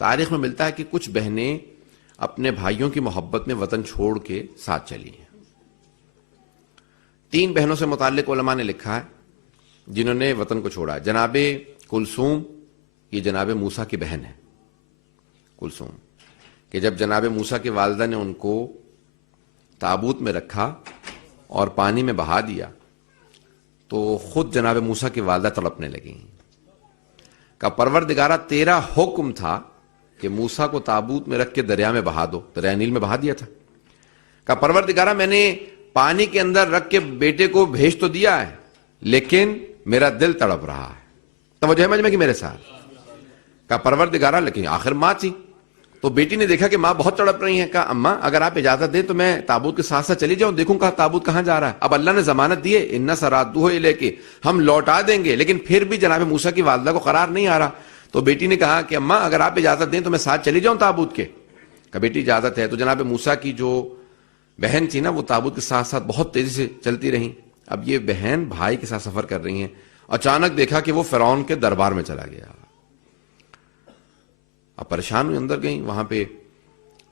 تاریخ میں ملتا ہے کہ کچھ بہنیں اپنے بھائیوں کی محبت میں وطن چھوڑ کے ساتھ چلی ہیں. 3 بہنوں سے متعلق علماء نے لکھا ہے جنہوں نے وطن کو چھوڑا. جناب کلثوم، یہ جناب موسیٰ کی بہن ہے. کلثوم کہ جب جناب موسیٰ کی والدہ نے ان کو تابوت میں رکھا اور پانی میں بہا دیا تو خود جناب موسیٰ کی والدہ تڑپنے لگیں. کہ پروردگارہ تیرا حکم تھا کہ موسیٰ کو تابوت میں رکھ کے دریا میں بہا دو. دریا نیل میں بہا دیا تھا. کہ پروردگارہ میں نے پانی کے اندر رکھ کے بیٹے کو بھیج تو دیا ہے لیکن میرا دل تڑپ رہا ہے. توجہ ہے مجمع کی میرے ساتھ. کہ پروردگارہ لیکن آخر ماں تھی تو بیٹی نے دیکھا کہ ماں بہت تڑپ رہی ہیں. کہا اماں اگر آپ اجازت دیں تو میں تابوت کے ساتھ ساتھ چلی جاؤں، دیکھوں کہ تابوت کہاں جا رہا ہے. اب اللہ نے ضمانت دی ہے اِنَّ سَرَادُّهُ إِلَيْكِ، ہم لوٹا دیں گے. لیکن پھر بھی جناب موسیٰ کی والدہ کو قرار نہیں آ رہا. تو بیٹی نے کہا کہ اماں اگر آپ اجازت دیں تو میں ساتھ چلی جاؤں تابوت کے. کہ بیٹی اجازت ہے. تو جناب موسیٰ کی جو بہن تھی نا وہ تابوت کے ساتھ ساتھ بہت تیزی سے چلتی رہیں. اب یہ بہن بھائی کے ساتھ سفر کر رہی ہیں. اچانک دیکھا کہ وہ فرعون کے دربار میں چلا گیا. اب پریشان ہوئی اندر گئیں. وہاں پہ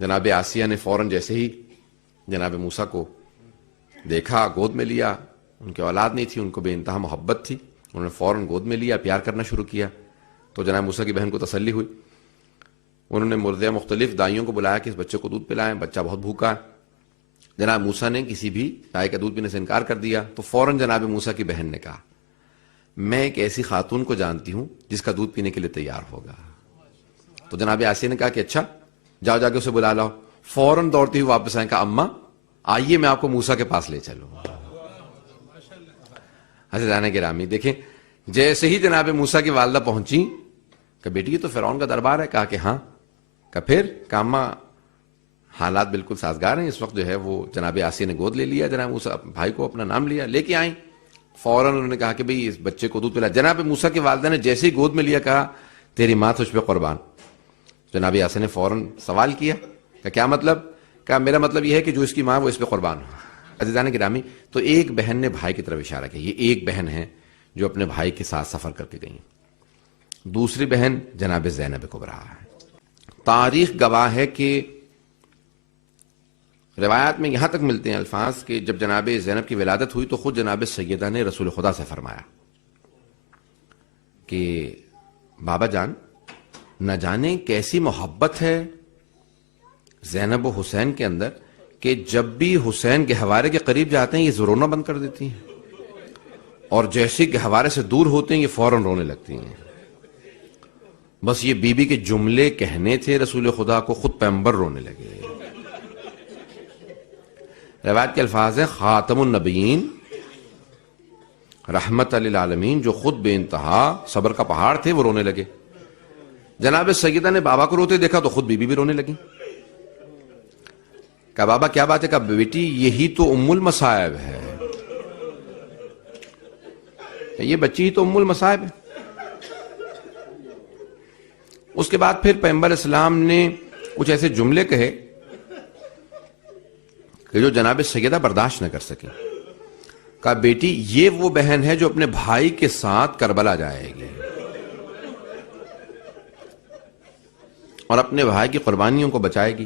جناب آسیہ نے فوراً جیسے ہی جناب موسیٰ کو دیکھا گود میں لیا. ان کی اولاد نہیں تھی، ان کو بے انتہا محبت تھی. انہوں نے فوراً گود میں لیا، پیار کرنا شروع کیا. تو جناب موسیٰ کی بہن کو تسلی ہوئی. انہوں نے مرضع مختلف دائیوں کو بلایا کہ اس بچے کو دودھ پلائیں، بچہ بہت بھوکا ہے. جناب موسیٰ نے کسی بھی گائے کا دودھ پینے سے انکار کر دیا. تو فوراً جناب موسیٰ کی بہن نے کہا میں ایک ایسی خاتون کو جانتی ہوں جس کا دودھ پینے کے لیے تیار ہوگا. تو جناب آسیہ نے کہا کہ اچھا جاؤ جا کے اسے بلا لاؤ. فوراً دوڑتی ہوئی واپس آئیں. کہا اماں آئیے میں آپ کو موسیٰ کے پاس لے چلوں. عزیزان گرامی دیکھیں جیسے ہی جناب موسیٰ کی والدہ پہنچی کہ بیٹی یہ تو فرعون کا دربار ہے. کہا کہ ہاں. کہ پھر کہ اماں حالات بالکل سازگار ہیں. اس وقت جو ہے وہ جناب آسیہ نے گود لے لیا. جناب موسیٰ بھائی کو اپنا نام لیا، لے کے آئیں. فوراً انہوں نے کہا کہ بھئی اس بچے کو دودھ پلا. جناب موسیٰ کی والدہ نے جیسے ہی گود میں لیا کہا تیری ماں تجھ پہ قربان. جناب آسیہ نے فوراً سوال کیا کہ کیا مطلب؟ کہا میرا مطلب یہ ہے کہ جو اس کی ماں وہ اس پہ قربان ہو. عزیزان گرامی تو ایک بہن نے بھائی کی طرف اشارہ کیا. یہ ایک بہن ہے جو اپنے بھائی کے ساتھ سفر کر کے گئی. دوسری بہن جناب زینب کبریٰ ہے. تاریخ گواہ ہے کہ روایات میں یہاں تک ملتے ہیں الفاظ کہ جب جناب زینب کی ولادت ہوئی تو خود جناب سیدہ نے رسول خدا سے فرمایا کہ بابا جان نہ جانے کیسی محبت ہے زینب و حسین کے اندر کہ جب بھی حسین گہوارے کے قریب جاتے ہیں یہ رونا بند کر دیتی ہیں اور جیسے گہوارے سے دور ہوتے ہیں یہ فوراً رونے لگتی ہیں. بس یہ بی بی کے جملے کہنے تھے رسول خدا کو، خود پیغمبر رونے لگے. روایت کے الفاظ ہیں خاتم النبیین رحمت للعالمین جو خود بے انتہا صبر کا پہاڑ تھے وہ رونے لگے. جناب سیدہ نے بابا کو روتے دیکھا تو خود بی بی بھی رونے لگی. کہا بابا کیا بات ہے؟ کہا بیٹی یہی تو ام المصائب ہے، یہ بچی ہی تو ام المصائب ہے. اس کے بعد پھر پیغمبر اسلام نے کچھ ایسے جملے کہے کہ جو جناب سیدہ برداشت نہ کر سکے. کہا بیٹی یہ وہ بہن ہے جو اپنے بھائی کے ساتھ کربلا جائے گی اور اپنے بھائی کی قربانیوں کو بچائے گی.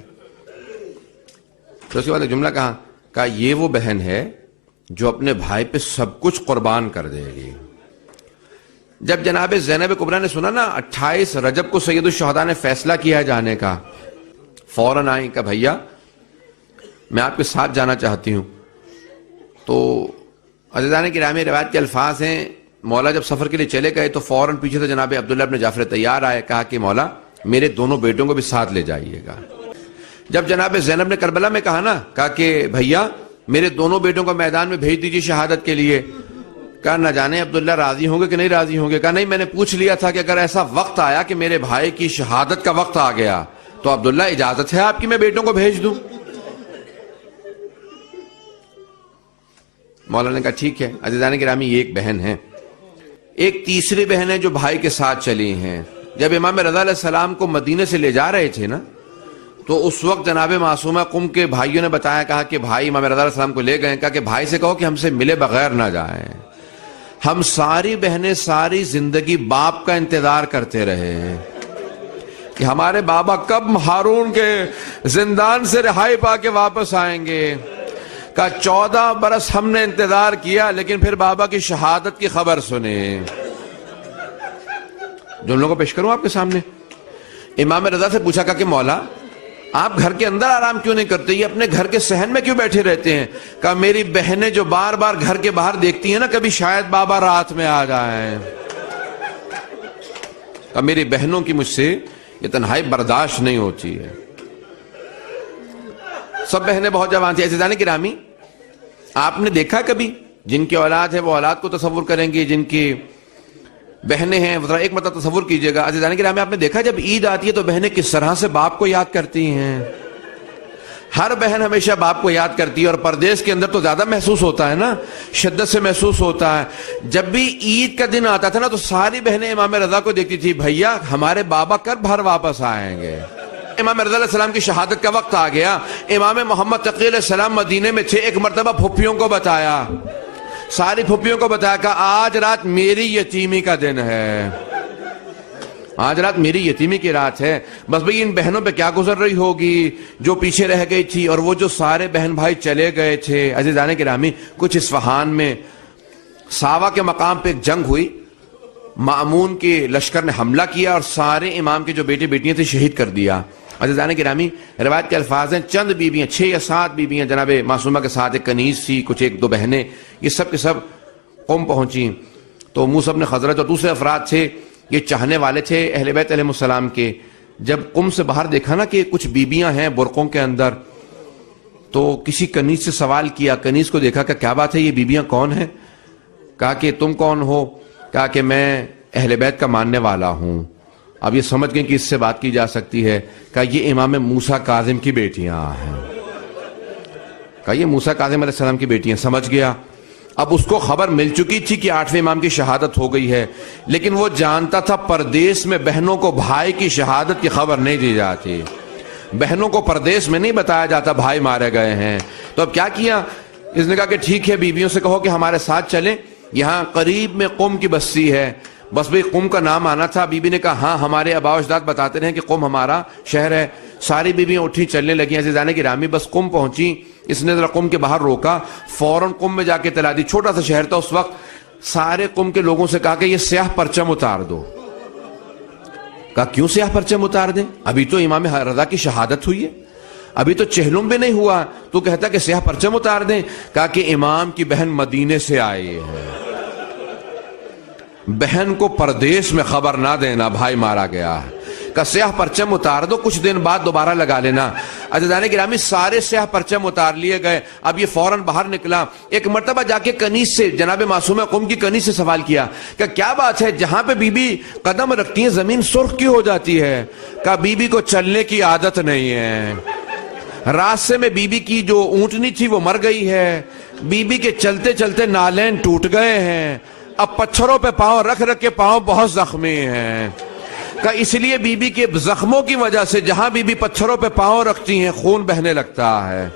تو اس کے بعد ایک جملہ کہا یہ وہ بہن ہے جو اپنے بھائی پہ سب کچھ قربان کر دے گی. جب جناب زینب کبریٰ نے سنا نا 28 رجب کو سید الشہداء نے فیصلہ کیا ہے جانے کا، فوراً آئیں. کہ بھیا میں آپ کے ساتھ جانا چاہتی ہوں. تو عزیزان گرامی روایت کے الفاظ ہیں مولا جب سفر کے لیے چلے گئے تو فوراً پیچھے سے جناب عبداللہ بن جعفر تیار آئے. کہا کہ مولا میرے دونوں بیٹوں کو بھی ساتھ لے جائیے گا. جب جناب زینب نے کربلا میں کہا نا، کہا کہ بھیا میرے دونوں بیٹوں کو میدان میں بھیج دیجیے شہادت کے لیے. کہا نہ جانے عبداللہ راضی ہوں گے کہ نہیں راضی ہوں گے. کہا نہیں میں نے پوچھ لیا تھا کہ اگر ایسا وقت آیا کہ میرے بھائی کی شہادت کا وقت آ گیا تو عبداللہ اجازت ہے آپ کی میں بیٹوں کو بھیج دوں؟ مولانا نے کہا ٹھیک ہے. عزیزان گرامی یہ ایک بہن ہے. ایک تیسری بہن ہے جو بھائی کے ساتھ چلی ہیں. جب امام رضا علیہ السلام کو مدینے سے لے جا رہے تھے نا تو اس وقت جناب معصومہ قم کے بھائیوں نے بتایا، کہا کہ بھائی امام رضا علیہ السلام کو لے گئے. کہا کہ بھائی سے کہو کہ ہم سے ملے بغیر نہ جائیں. ہم ساری بہنیں ساری زندگی باپ کا انتظار کرتے رہے کہ ہمارے بابا کب ہارون کے زندان سے رہائی پا کے واپس آئیں گے. کہا 14 برس ہم نے انتظار کیا لیکن پھر بابا کی شہادت کی خبر سنی. جو لوگوں کو پیش کروں آپ کے سامنے. امام رضا سے پوچھا کہ مولا آپ گھر کے اندر آرام کیوں نہیں کرتے, یہ اپنے گھر کے صحن میں کیوں بیٹھے رہتے ہیں؟ کہا میری بہنیں جو بار بار گھر کے باہر دیکھتی ہیں نا, کبھی شاید بابا رات میں آ جائیں. کہا میری بہنوں کی مجھ سے یہ تنہائی برداشت نہیں ہوتی ہے. سب بہنیں بہت جوان تھیں. عزیزان گرامی, آپ نے دیکھا کبھی جن کی اولاد ہے وہ اولاد کو تصور کریں گے, جن کی بہنیں ہیں ذرا ایک مرتبہ تصور کیجئے گا. عزیزان گرامی, آپ نے دیکھا جب عید آتی ہے تو بہنیں کس طرح سے باپ کو یاد کرتی ہیں. ہر بہن ہمیشہ باپ کو یاد کرتی ہے, اور پردیس کے اندر تو زیادہ محسوس ہوتا ہے نا, شدت سے محسوس ہوتا ہے. جب بھی عید کا دن آتا تھا نا تو ساری بہنیں امام رضا کو دیکھتی تھی, بھیا ہمارے بابا کب گھر واپس آئیں گے. امام رضا علیہ السلام کی شہادت کا وقت آ گیا. امام محمد تقی علیہ السلام مدینے میں تھے. ایک مرتبہ پھپھیوں کو بتایا, ساری پھپھیوں کو بتایا کہ آج رات میری یتیمی کا دن ہے, آج رات میری یتیمی کی رات ہے. بس بھئی ان بہنوں پہ کیا گزر رہی ہوگی جو پیچھے رہ گئی تھی, اور وہ جو سارے بہن بھائی چلے گئے تھے. عزیزان گرامی, کچھ اصفہان میں ساوا کے مقام پہ ایک جنگ ہوئی. مأمون کے لشکر نے حملہ کیا اور سارے امام کے جو بیٹے بیٹیاں تھے شہید کر دیا. عزیزان گرامی, روایت کے الفاظ ہیں چند بیویاں, 6 یا 7 بیویاں جناب معصومہ کے ساتھ, ایک کنیز تھی, کچھ 1-2 بہنیں, یہ سب کے سب قوم پہنچی. تو موسیٰ ابن خضرج اور دوسرے افراد تھے, یہ چاہنے والے تھے اہل بیت علیہ السلام کے. جب قم سے باہر دیکھا نا کہ کچھ بیبیاں ہیں برقعوں کے اندر, تو کسی کنیز سے سوال کیا. کنیز کو دیکھا کہ کیا بات ہے, یہ بیبیاں کون ہیں؟ کہا کہ تم کون ہو؟ کہا کہ میں اہل بیت کا ماننے والا ہوں. اب یہ سمجھ گئے کہ اس سے بات کی جا سکتی ہے. کہا یہ امام موسیٰ کاظم کی بیٹیاں ہیں. کہا یہ موسیٰ کاظم علیہ السلام کی بیٹیاں. سمجھ گیا. اب اس کو خبر مل چکی تھی کہ 8ویں امام کی شہادت ہو گئی ہے, لیکن وہ جانتا تھا پردیس میں بہنوں کو بھائی کی شہادت کی خبر نہیں دی جاتی. بہنوں کو پردیس میں نہیں بتایا جاتا بھائی مارے گئے ہیں. تو اب کیا کیا؟ اس نے کہا کہ ٹھیک ہے, بیویوں سے کہو کہ ہمارے ساتھ چلیں, یہاں قریب میں قم کی بستی ہے. بس بھئی قم کا نام آنا تھا. بی بی نے کہا ہاں ہمارے آباء و اجداد بتاتے رہے کہ قم ہمارا شہر ہے. ساری بیویاں اٹھی چلنے لگیں. عزیزان گرامی, بس قم پہنچی, اس نے ذرا قم کے باہر روکا, فوراً قم میں جا کے اطلاع دی. چھوٹا سا شہر تھا اس وقت. سارے قم کے لوگوں سے کہا کہ یہ سیاہ پرچم اتار دو. کہا کیوں سیاہ پرچم اتار دیں؟ ابھی تو امام رضا کی شہادت ہوئی ہے, ابھی تو چہلم بھی نہیں ہوا, تو کہتا کہ سیاہ پرچم اتار دیں. کہا کہ امام کی بہن مدینے سے آئی ہے, بہن کو پردیس میں خبر نہ دینا بھائی مارا گیا ہے. کہ سیاہ پرچم اتار دو, کچھ دن بعد دوبارہ لگا لینا. عزیزان گرامی, سارے سیاہ پرچم اتار لیے گئے. اب یہ فوراً باہر نکلا. ایک مرتبہ جا کے کنیز سے, جناب معصومہ قم کی کنیز سے سوال کیا کہ کیا بات ہے, جہاں پہ بی بی قدم رکھتی ہیں زمین سرخ کیوں ہو جاتی ہے؟ کہ بی بی کو چلنے کی عادت نہیں ہے, راستے میں بی بی کی جو اونٹنی تھی وہ مر گئی ہے, بی بی کے چلتے چلتے نالین ٹوٹ گئے ہیں, اب پتھروں پہ پاؤں رکھ رکھ کے پاؤں بہت زخمی ہیں. کہ اس لیے بی بی کے زخموں کی وجہ سے جہاں بی بی پتھروں پہ پاؤں رکھتی ہیں خون بہنے لگتا ہے.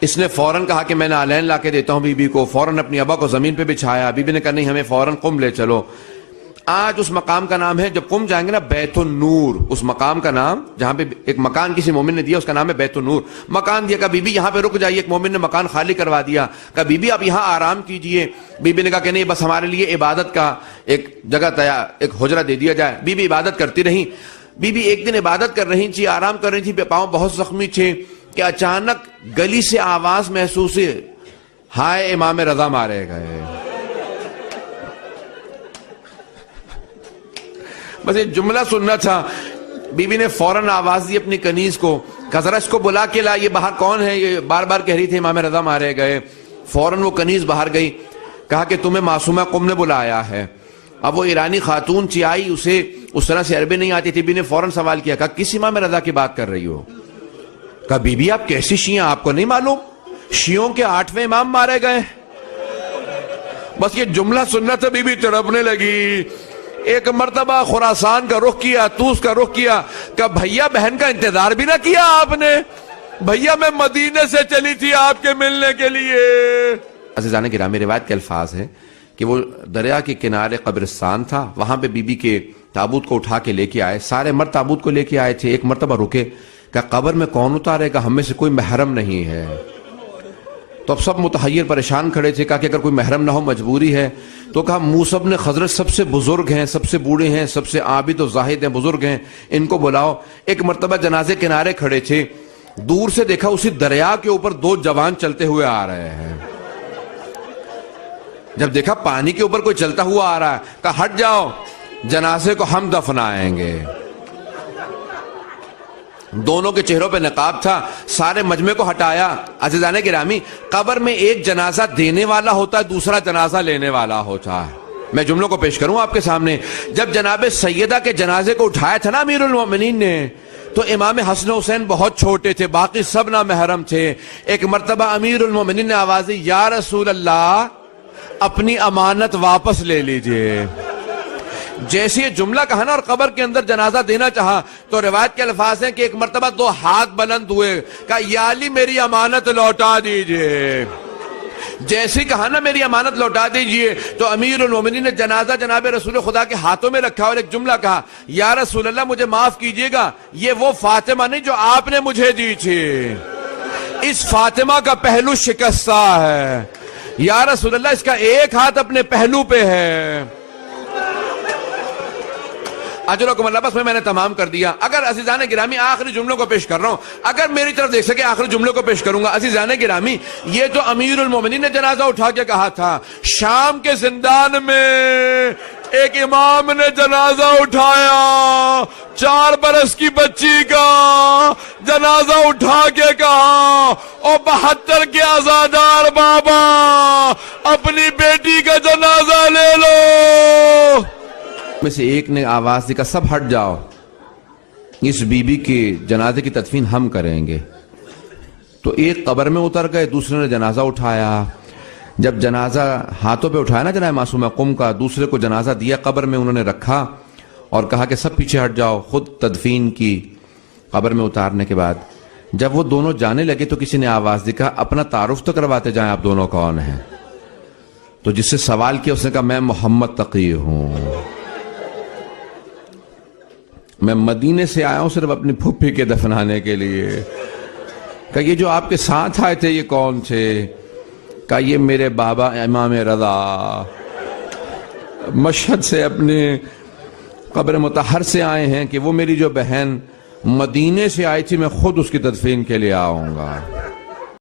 اس نے فوراً کہا کہ میں نالین لا کے دیتا ہوں بی بی کو. فوراً اپنی ابا کو زمین پہ بچھایا. بی بی نے کہا نہیں, ہمیں فوراً قم لے چلو. آج اس مقام کا نام ہے, جب قم جائیں گے نا, بیت النور. اس مقام کا نام, جہاں پہ ایک مکان کسی مومن نے دیا, اس کا نام ہے بیت النور. مکان دیا. کہا بی بی یہاں پہ رک جائیے. ایک مومن نے مکان خالی کروا دیا. کہا بی بی آپ یہاں آرام کیجئے. بی بی نے کہا کہ نہیں, بس ہمارے لیے عبادت کا ایک جگہ تیار, ایک حجرہ دے دیا جائے. بی بی عبادت کرتی رہی. بی بی ایک دن عبادت کر رہی تھی, آرام کر رہی تھی, پاؤں بہت زخمی تھے, کہ اچانک گلی سے آواز محسوس ہوئی, ہائے امام رضا مارے گئے. بس یہ جملہ سننا تھا. بی بی نے فوراً آواز دی اپنی کنیز کو, کہ ذرا اس کو بلا کے لا, یہ باہر کون ہے, یہ بار بار کہہ رہی تھی امام رضا مارے گئے. فوراً وہ کنیز باہر گئی. کہا کہ تمہیں معصومہ قم نے بلایا ہے. اب وہ ایرانی خاتون چی آئی, اسے اس طرح سے عربی نہیں آتی تھی. بی نے فوراً سوال کیا, کہا کس امام رضا کی بات کر رہی ہو؟ کہا بی بی آپ کیسی شیعہ, آپ کو نہیں معلوم شیعوں کے 8ویں امام مارے گئے؟ بس یہ جملہ سننا تھا, بی بی تڑپنے لگی. ایک مرتبہ خراسان کا رخ کیا, توس کا رخ کیا. کہ بھیا بہن کا انتظار بھی نہ کیا آپ نے؟ بھیا میں مدینے سے چلی تھی آپ کے ملنے کے لیے. عزیزان گرامی, روایت کے الفاظ ہیں کہ وہ دریا کے کنارے قبرستان تھا, وہاں پہ بی بی کے تابوت کو اٹھا کے لے کے آئے, سارے مرد تابوت کو لے کے آئے تھے. ایک مرتبہ رکے, کہ قبر میں کون اتارے گا, ہم میں سے کوئی محرم نہیں ہے. تو اب سب متحیر پریشان کھڑے تھے, کہا کہ اگر کوئی محرم نہ ہو مجبوری ہے. تو کہا موسیٰ بن خضرج سب سے بزرگ ہیں, سب سے بوڑھے ہیں, سب سے عابد و زاہد ہیں, بزرگ ہیں, ان کو بلاؤ. ایک مرتبہ جنازے کنارے کھڑے تھے, دور سے دیکھا اسی دریا کے اوپر دو جوان چلتے ہوئے آ رہے ہیں. جب دیکھا پانی کے اوپر کوئی چلتا ہوا آ رہا ہے, کہا ہٹ جاؤ, جنازے کو ہم دفنائیں گے. دونوں کے چہروں پہ نقاب تھا, سارے مجمع کو ہٹایا. عزیزان گرامی, قبر میں ایک جنازہ دینے والا ہوتا ہے, دوسرا جنازہ لینے والا ہوتا ہے. میں جملوں کو پیش کروں آپ کے سامنے. جب جناب سیدہ کے جنازے کو اٹھایا تھا نا امیر المومنین نے, تو امام حسن حسین بہت چھوٹے تھے, باقی سب نامحرم تھے. ایک مرتبہ امیر المومنین نے آواز دی, یا رسول اللہ اپنی امانت واپس لے لیجئے. جیسے یہ جملہ کہا نا اور قبر کے اندر جنازہ دینا چاہا, تو روایت کے الفاظ ہیں کہ ایک مرتبہ دو ہاتھ بلند ہوئے, کہا یا علی میری امانت لوٹا دیجئے. جیسے کہا نا میری امانت لوٹا دیجئے, تو امیر المومنین نے جنازہ جناب رسول خدا کے ہاتھوں میں رکھا اور ایک جملہ کہا, یا رسول اللہ مجھے معاف کیجئے گا, یہ وہ فاطمہ نہیں جو آپ نے مجھے دی تھی, اس فاطمہ کا پہلو شکستہ ہے. یا رسول اللہ اس کا ایک ہاتھ اپنے پہلو پہ ہے. اجرکم اللہ. بس میں نے تمام کر دیا. اگر عزیزان گرامی آخری جملوں کو پیش کر رہا ہوں, اگر میری طرف دیکھ سکے آخری جملوں کو پیش کروں گا. عزیزان گرامی, یہ جو امیر المومنین نے جنازہ اٹھا کے کہا تھا, شام کے زندان میں ایک امام نے جنازہ اٹھایا, 4 برس کی بچی کا جنازہ اٹھا کے کہا, او 72 کے عزادار بابا اپنی بیٹی کا جنازہ لے لو. میں سے ایک نے آواز دی, کہ سب ہٹ جاؤ, اس بی بی کے جنازے کی تدفین ہم کریں گے. تو ایک قبر میں اتر گئے, دوسرے نے جنازہ اٹھایا. جب جنازہ ہاتھوں پہ اٹھایا نا جناب معصومہ قم کا, دوسرے کو جنازہ دیا, قبر میں انہوں نے رکھا اور کہا کہ سب پیچھے ہٹ جاؤ. خود تدفین کی. قبر میں اتارنے کے بعد جب وہ دونوں جانے لگے تو کسی نے آواز دی, کہا اپنا تعارف تو کرواتے جائیں, آپ دونوں کون ہیں. تو جس سے سوال کیا اس نے کہا میں محمد تقی ہوں, میں مدینے سے آیا ہوں صرف اپنی پھپھی کے دفنانے کے لیے. کہ یہ جو آپ کے ساتھ آئے تھے یہ کون تھے؟ کہ یہ میرے بابا امام رضا مشہد سے اپنے قبر مطہر سے آئے ہیں, کہ وہ میری جو بہن مدینے سے آئی تھی میں خود اس کی تدفین کے لیے آؤں گا.